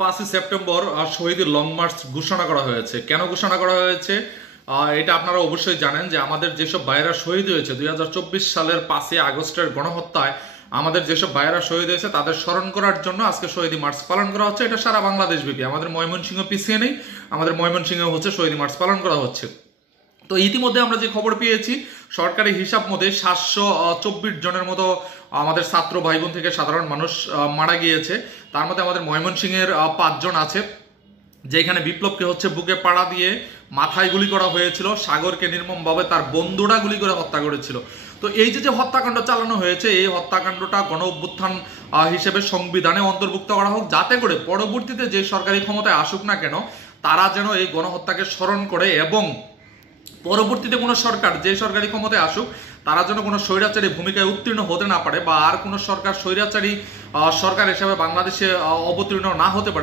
5ই September শহীদের long March ঘোষণা করা হয়েছে। কেন ঘোষণা করা হয়েছে এটা আপনারা অবশ্যই জানেন যে আমাদের যেসব ভাইয়েরা শহীদ হয়েছে 2024 সালের 5ই আগস্টের গণহত্যায় আমাদের যেসব ভাইয়েরা শহীদ হয়েছে তাদের স্মরণ করার জন্য আজকে শহীদ মার্চ পালন করা হচ্ছে। এটা সারা বাংলাদেশ ব্যাপী, আমাদের ময়মনসিংহ পিছিয়ে নেই, আমাদের ময়মনসিংহ হচ্ছে শহীদ মার্চ পালন করা হচ্ছে। তো ইতিমধ্যে আমরা যে খবর পেয়েছি সরকারি হিসাব মতে 724 জনের মতো আমাদের ছাত্র ভাই বোন থেকে সাধারণ মানুষ মারা গিয়েছে। তার মধ্যে আমাদের ময়মনসিংহের 5 জন আছে, যেখানে বিপ্লবকে হচ্ছে বুকে পাড়া দিয়ে মাথায় গুলি করা হয়েছিল, সাগরকে নির্মমভাবে তার বন্ধুরা গুলি করে হত্যা করেছিল। তো এই যে হত্যাকাণ্ড চালানো হয়েছে, এই হত্যাকাণ্ডটা গণ অভ্যুত্থান হিসেবে সংবিধানে অন্তর্ভুক্ত করা হোক, যাতে করে পরবর্তীতে যে সরকারি ক্ষমতায় আসুক না কেন তারা যেন এই গণহত্যাকে স্মরণ করে এবং পরবর্তীতে কোনো সরকার যে সরকারি ক্ষমতায় আসুক তারা যেন কোনো স্বৈরাচারী ভূমিকায় উত্তীর্ণ হতে না পারে বা আর কোনো সরকার স্বৈরাচারী সরকার হিসেবে বাংলাদেশে অবতীর্ণ না হতে পারে।